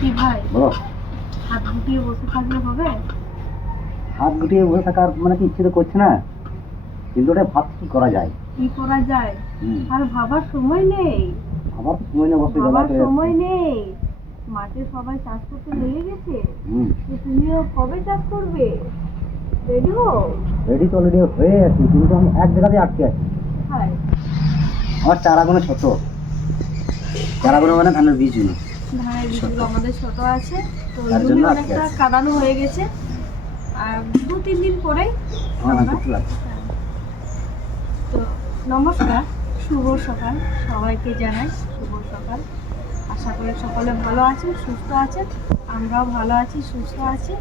কি ভাই, বলো। হাত গুটিয়ে বসে থাকলে হবে? হাত গুটিয়ে বসে থাকার মানে কি ইচ্ছে তো করছে না, কিন্তু ওটা ভাবছি কি করা যায়। কি করা যায়? আর ভাবার সময় নেই। আমার তো সময় নেই, বসে বেলা ভাবার চলে সময় যাচ্ছে। নেই। মাঠে সবাই চাষ করতে লেগে গেছে। হুম। তো তুমিও কবে চাষ করবে? রেডি হও। রেডি তো অলরেডি হয়ে আছি, কিন্তু আমি এক জায়গাতে আটকে আছি। কোথায়? আমার চারাগুলো ছোট, চারাগুলো মানে ধানের বীজগুলো ধানের বীজগুলো আমাদের ছোট আছে, তো তার জমি জন্য আটকে অনেকটা আছে। কাদানো হয়ে গেছে। আর 2-3 দিন পরেই আমার আমরা করতে লাগছে। তো নমস্কার, শুভ সকাল সবাইকে জানাই, শুভ সকাল। আশা করি সকলে ভালো আছেন, সুস্থ আছেন। আমরাও ভালো আছি, সুস্থ আছি।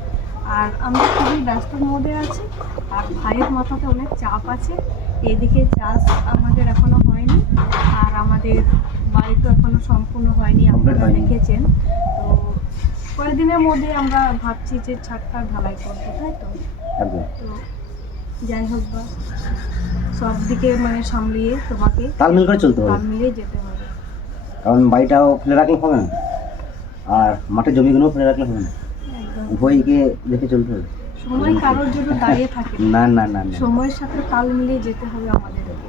আর আমরা খুবই ব্যস্তর মধ্যে আছি। আর ভাইয়ের মাথাতে অনেক চাপ আছে। এদিকে চাষ আমাদের এখনো হয়নি, আর আমাদের বাড়ি তো এখনো সম্পূর্ণ হয়নি, আপনারা দেখেছেন। তো কয়েকদিনের মধ্যে আমরা ভাবছি যে ছাদটা ঢালাই করবো, তাই তো। একদম। তো যাই হোক বা, সব দিকে মানে সামলিয়ে তোমাকে তালমিল করে চলতে হবে, তাল মিলিয়ে যেতে হবে। কারণ বাড়িটাও ফেলে রাখলে হবে না, আর মাঠের জমিগুলোও ফেলে রাখলে হবে না, একদম। উভয়কে দেখে চলতে হবে। সময় কারোর জন্য দাঁড়িয়ে থাকে না না না না। সময়ের সাথে তাল মিলিয়ে যেতে হবে আমাদেরকে।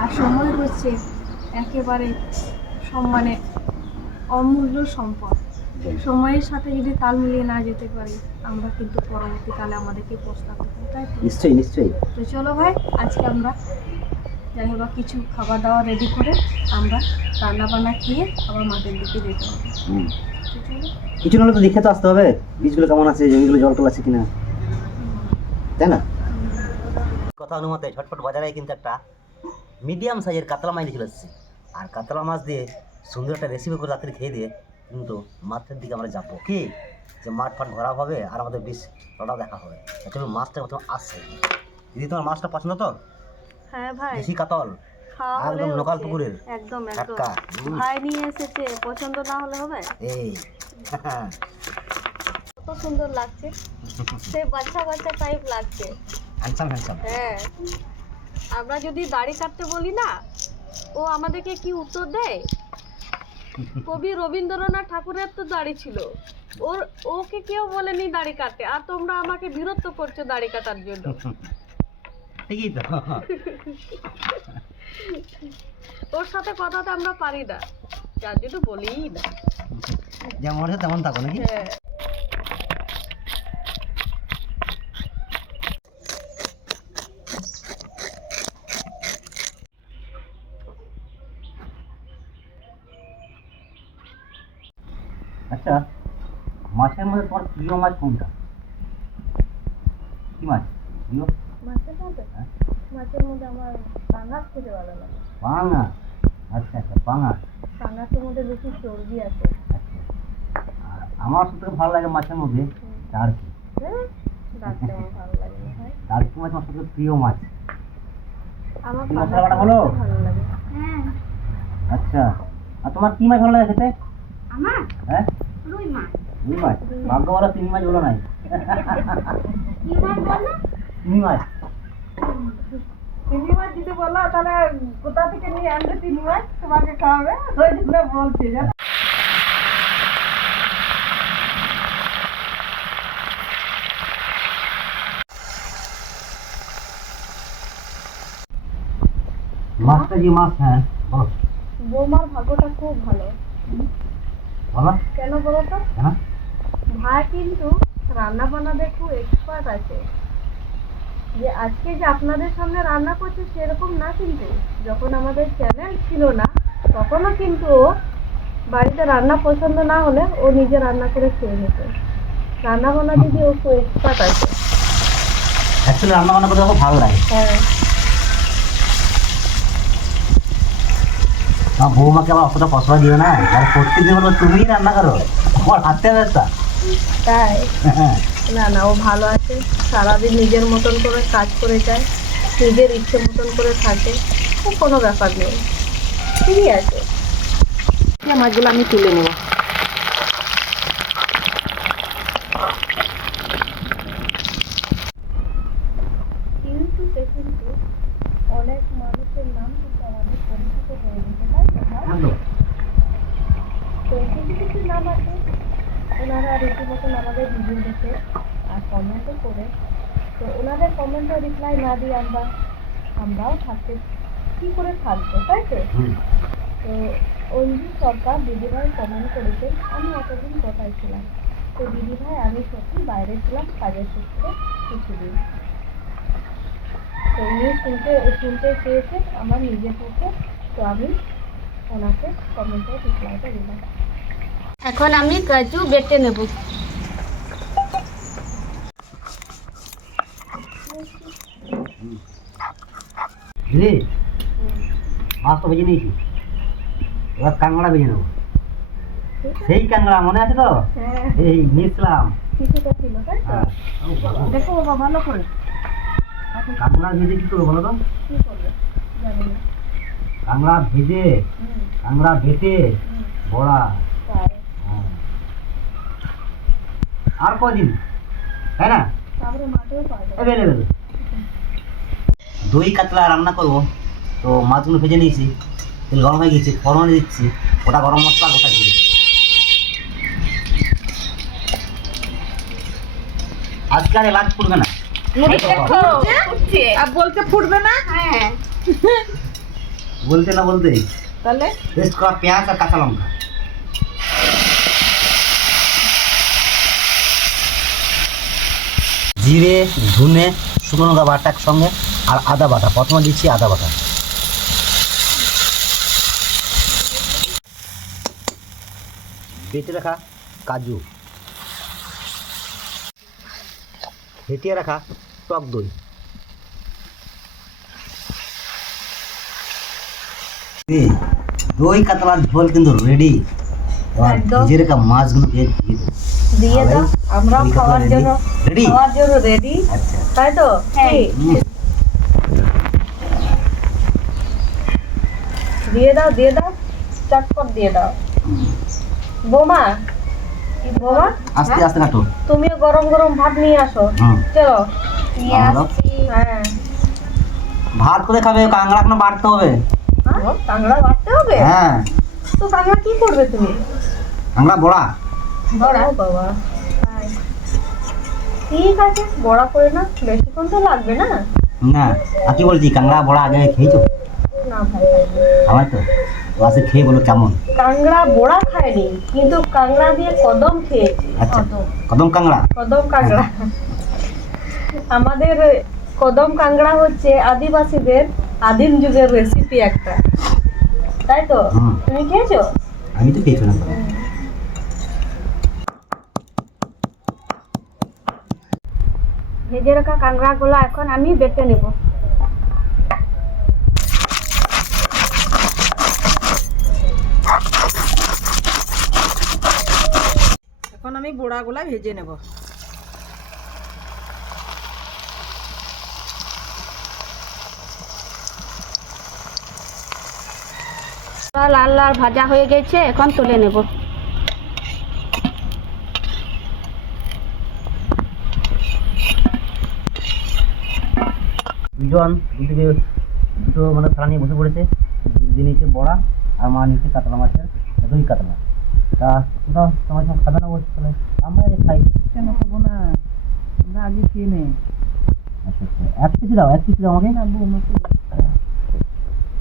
আর সময় হচ্ছে একেবারে মানে অমূল্য সম্পদ। সময়ের সাথে যদি তাল মিলিয়ে না যেতে পারি, আমরা কিন্তু পরবর্তীকালে আমাদেরকে পস্তাতে হবে, তাই তো। নিশ্চয়ই নিশ্চয়ই। তো চলো ভাই, আজকে আমরা যাই হোক কিছু খাবার দাবার রেডি করে আমরা রান্না বান্না খেয়ে আবার মাঠের দিকে যেতে হবে। তো চলো। কিছু নাহলে তো দেখে তো আসতে হবে বীজগুলো কেমন আছে, জমিগুলো জল টল আছে কিনা, তাই না? কথা অনুমতে ঝটপট বাজারে কিন্তু একটা মিডিয়াম সাইজের কাতলা মাছ চলে এসেছে, আর কাতলা মাছ দিয়ে সুন্দর একটা রেসিপি করে রাত্রে খেয়ে দিয়ে কিন্তু মাঠের দিকে আমরা যাবো, কি যে মাঠ ফাট ভরা হবে আর আমাদের বেশ লড়া দেখা হবে। চলো মাছটা প্রথম আসছে। দিদি, তোমার মাছটা পছন্দ তো? হ্যাঁ ভাই, দেশি কাতল, খাওয়া হলে একদম লোকাল হচ্ছে। পুকুরের একদম একদম। টাটকা। ভাই নিয়ে এসেছে, পছন্দ না হলে হবে? এই কত সুন্দর লাগছে, সে বাচ্চা বাচ্চা টাইপ লাগছে। Handsome handsome. হ্যাঁ, আমরা যদি দাড়ি কাটতে বলি না, ও আমাদেরকে কি উত্তর দেয়? কবি রবীন্দ্রনাথ ঠাকুরের তো দাড়ি ছিল, ওর ওকে কেউ বলেনি দাড়ি কাটতে, আর তোমরা আমাকে বিরক্ত করছো দাড়ি কাটার জন্য। ঠিকই তো। ওর সাথে কথাতে আমরা পারি না, যার জন্য বলিই না। যেমন আছে তেমন থাকো নাকি? হ্যাঁ। আচ্ছা, মাছের মধ্যে তোমার প্রিয় মাছ কোনটা? কি মাছ প্রিয়? মাছের মধ্যে হ্যাঁ? মাছের মধ্যে আমার পাঙাশ খেতে ভালো লাগে। পাঙাশ। আচ্ছা আচ্ছা, পাঙাশ। পাঙাশের মধ্যে বেশি চর্বি আছে। আচ্ছা, আর আমার সবথেকে ভালো লাগে মাছের মধ্যে টার্কি। ডাকতে আমার ভালো লাগে না ভাই। টার্কি মাছ আমার সবথেকে প্রিয় মাছ। আমার কি পাঙাশ মশলা বাটা বলো? ভালো লাগে। হ্যাঁ। আচ্ছা, আর তোমার কি মাছ ভালো লাগে খেতে? আমার হ্যাঁ, রুই মাছ। রুই মাছ। ভাগ্য বলো চিংড়ি মাছ বলো নাই। কি মাছ বললে? চিংড়ি মাছ। চিংড়ি মাছ দিতে বললো, তাহলে কোথা থেকে নিয়ে আনবে চিংড়ি মাছ তোমাকে খাওয়াবে, ওই জন্য বলছি জানো। মাছটা যে মাছ, হ্যাঁ বলো। বৌমার ভাগ্যটা খুব ভালো। বলো কেন বলো তো? কেন? ভাই কিন্তু রান্না বান্নাতে খুব এক্সপার্ট আছে। যে আজকে যে আপনাদের সামনে রান্না করছে সেরকম না, কিন্তু যখন আমাদের চ্যানেল ছিল না তখনও কিন্তু ও বাড়িতে রান্না পছন্দ না হলে ও নিজে রান্না করে খেয়ে নিত। রান্না বান্না দিদি ও খুব এক্সপার্ট আছে। অ্যাকচুয়ালি রান্না বান্না করতে খুব ভালো লাগে। হ্যাঁ। আমার বৌমাকে আবার অতটা পছন্দ দিও না, আর প্রত্যেকদিন বলবো তুমিই রান্না করো, আমার হাতে ব্যবসা। তাই হ্যাঁ। না না, ও ভালো আছে, সারাদিন নিজের মতন করে কাজ করে যায়, নিজের ইচ্ছে মতন করে থাকে, ও কোনো ব্যাপার নেই, ঠিকই আছে। মাছগুলো আমি তুলে নেব। ইউটিউবে কিন্তু অনেক মানুষের নাম কিন্তু আমাদের পরিচিত হয়ে গেছে, তাই তো? একদম। তো কিছু কিছু নাম আছে ওনারা রীতিমতন আমাদের ভিডিও দেখে আর কমেন্টও করে, তো ওনাদের কমেন্টও রিপ্লাই না দিয়ে আমরাও থাকতে কী করে থাকবো, তাই তো? হুম। তো অঞ্জু সরকার দিদিভাই কমেন্ট করেছেন, আমি এতদিন কোথায় ছিলাম? তো দিদিভাই আমি সত্যি বাইরে ছিলাম কাজের সূত্রে কিছুদিন। তো উনি শুনতে চেয়েছেন আমার নিজের পক্ষে, তো আমি ওনাকে কমেন্টে রিপ্লাইটা দিলাম। এখন আমি কাজু বেটে নেব। দিদি মাছ তো ভেজে নিয়েছি, এবার কাঁকড়া ভেজে নেবো। সেই কাঁকড়া মনে আছে তো? হ্যাঁ, এই নিয়েছিলাম। কিছুটা ছিল, তাই তো? হ্যাঁ। দেখো বাবা ভালো করে কাঁকড়া ভেজে কি করবো বলো তো? কি করবে জানি না। কাঁকড়া ভেজে, কাঁকড়া বেটে বড়া। তাই হ্যাঁ। আর কদিন, তাই না? তারপরে মাঠেও পাওয়া যাবে। অ্যাভেলেবেল। দই কাতলা রান্না করবো, তো মাছগুলো ভেজে নিয়েছি, তেল গরম হয়ে গেছে, ফোড়ন দিচ্ছি, গোটা গরম মশলা, গোটা জিরে। আজকে আর এলাচ পড়বে না। আর বলতে ফুটবে না? হ্যাঁ, বলতে না বলতেই তাহলে পেস্ট করা পেঁয়াজ আর কাঁচা লঙ্কা। জিরে, ধনে, শুকনো লঙ্কা বাটা একসঙ্গে, আর আদা বাটা। প্রথমে দিচ্ছি আদা বাটা। বেটে রাখা কাজু, ফেটিয়ে রাখা টক দই। দই কাতলার ঝোল কিন্তু রেডি। একদম। ভেজে রাখা মাছগুলো দিয়ে দাও, আমরাও খাওয়ার জন্য রেডি। রেডি, আচ্ছা, তাই তো? হুম। দিয়ে দাও চটপট দিয়ে দাও। বোমা আস্তে আস্তে কাটো। তুমিও গরম গরম ভাত নিয়ে আসো। হুম। চলো। আমরাও। হ্যাঁ, ভাত করে খাবে, কাঁকড়া এখনো বাড়তে হবে। কাঁকড়া বাটতে হবে? হ্যাঁ, তো কাঁকড়া কি করবে তুমি? কাঁকড়া বড়া। বড়া বাবা, তাই। ঠিক আছে, বড়া করে না, বেশিক্ষণ তো লাগবে না। না, আর কি বলছি, কাঁকড়া বড়া আগে খেয়েছো? না ভাই, খাইনি। আমার তো আসে খেয়ে বলো কেমন। কাঁকড়া বড়া খাইনি, কিন্তু কাঁকড়া দিয়ে কদম খেয়েছি। আচ্ছা, কদম কাঁকড়া। কদম কাঁকড়া আমাদের কদম কাঁকড়া হচ্ছে আদিবাসীদের আদিম যুগের রেসিপি একটা, তাই তো? হুম। তুমি খেয়েছো? আমি তো খেয়েছো না। ভেজে রাখা কাঁকড়াগুলো এখন আমি বেটে নেব। এখন আমি বড়াগুলা ভেজে নেব। লাল লাল ভাজা হয়ে গেছে, এখন তুলে নেব। দুজন দুটো মানে থালা নিয়ে বসে পড়েছে। দিদি নিচে বড়া আর মা নিচে কাতলা মাছের দই কাতলা। তা কোথাও তোমার সঙ্গে খাবে না বলছে, তাহলে আমরা যে খাই। কেন খাবো না? আমরা আগে খেয়ে নে। আচ্ছা আচ্ছা, এক পিস দাও আমাকে। না বৌমাকে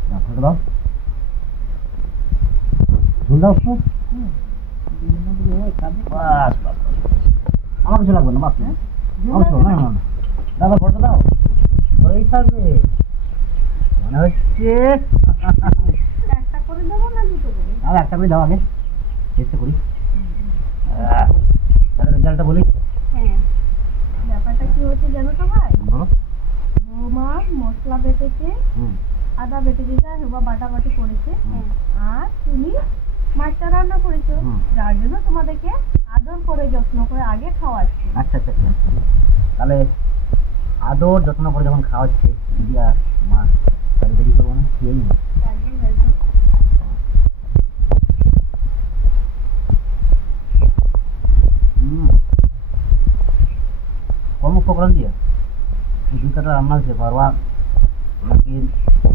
না, ফটো দাও, ঝুল দাও একটু। বাস বাস, আমার কিছু লাগবে না, বাস। আমার কিছু না, না দাদা ফটো দাও, ওই থাকবে মনে হচ্ছে। একটা করে দেবো না দুটো করে? আর একটা করে দাও আগে, চেষ্টা করি। তাহলে রেজাল্টটা বলি। হ্যাঁ, ব্যাপারটা কি হচ্ছে জানো তো ভাই? বলো। বৌমা মশলা বেটেছে, হুম। আদা বেটে দিয়েছে, বা বাটাবাটি করেছে, হুম। আর তুমি মাছটা রান্না করেছো, হুম। যার জন্য তোমাদেরকে আদর করে যত্ন করে আগে খাওয়াচ্ছি। আচ্ছা আচ্ছা আচ্ছা, তাহলে আদর যত্ন করে যখন খাওয়াচ্ছে দিদি আর মা, তাহলে দেরি করবো না, খেয়েই না। একদম একদম। কম উপকরণ দিয়ে এই দুই কাটা রান্না হয়েছে ঘরোয়া, নাকি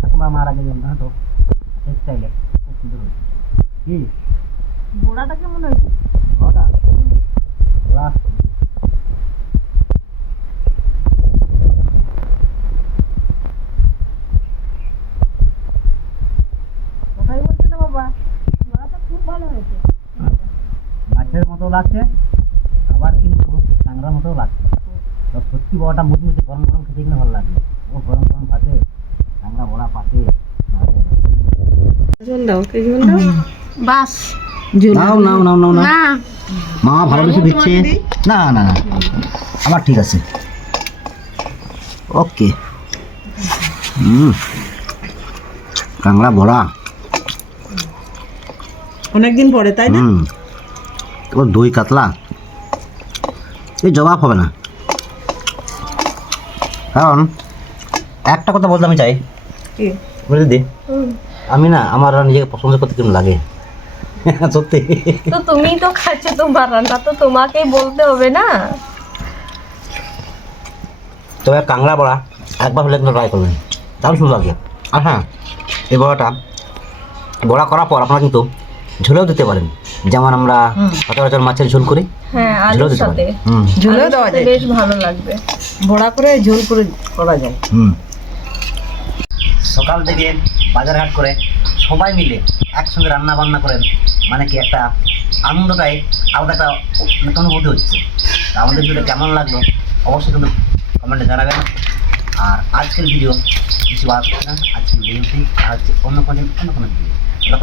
ঠাকুমা মার আগে যেমন হতো সেই স্টাইলে, খুব সুন্দর হয়েছে। কি বোড়াটা কেমন হয়েছে? বড়া মাছের মতো লাগছে, আবার কিন্তু ট্যাংরার মতো লাগছে। তো সত্যি বড়াটা মুচমুচে গরম গরম খেতে কিন্তু ভালো লাগে। ও গরম গরম ভাতে ট্যাংরা বড়া পাতে ঝোল দাও, কি ঝোল দাও? বাস নাও নাও নাও নাও নাও না মা ভালোবেসে দিচ্ছে। না না না আমার ঠিক আছে, ওকে। কাঁকড়া বড়া অনেকদিন পরে, তাই না? ও দই কাতলা, এই জবাব হবে না। কারণ একটা কথা বলতে আমি চাই, কি? বুঝলি দিদি, আমি না আমার নিজেকে পছন্দ করতে কেমন লাগে সত্যি। তো তুমি তো খাচ্ছ, তোমার রান্না তো তোমাকেই বলতে হবে না। তবে কাঁকড়া বড়া একবার হলে কিন্তু ট্রাই করবেন, তাহলে শুরু লাগে। আর হ্যাঁ, এই বড়াটা বড়া করার পর আপনারা কিন্তু ঝোলেও দিতে পারেন, যেমন আমরা সচরাচর মাছের ঝোল করি, হ্যাঁ, ঝোলেও আলুর দিতে সাথে পারেন। ঝোলেও দেওয়া যায়, বেশ ভালো লাগবে। বড়া করে ঝোল করে করা যায়। সকাল থেকে বাজার হাট করে সবাই মিলে একসঙ্গে রান্না বান্না করেন, মানে কি একটা আনন্দটাই আলাদা একটা নতুন অনুভূতি হচ্ছে। তা আমাদের ভিডিও কেমন লাগলো অবশ্যই কিন্তু কমেন্টে জানাবেন। আর আজকের ভিডিও কিছু আসছে না, আজকের ভিডিওটি আর হচ্ছে অন্য কোনো ভিডিও।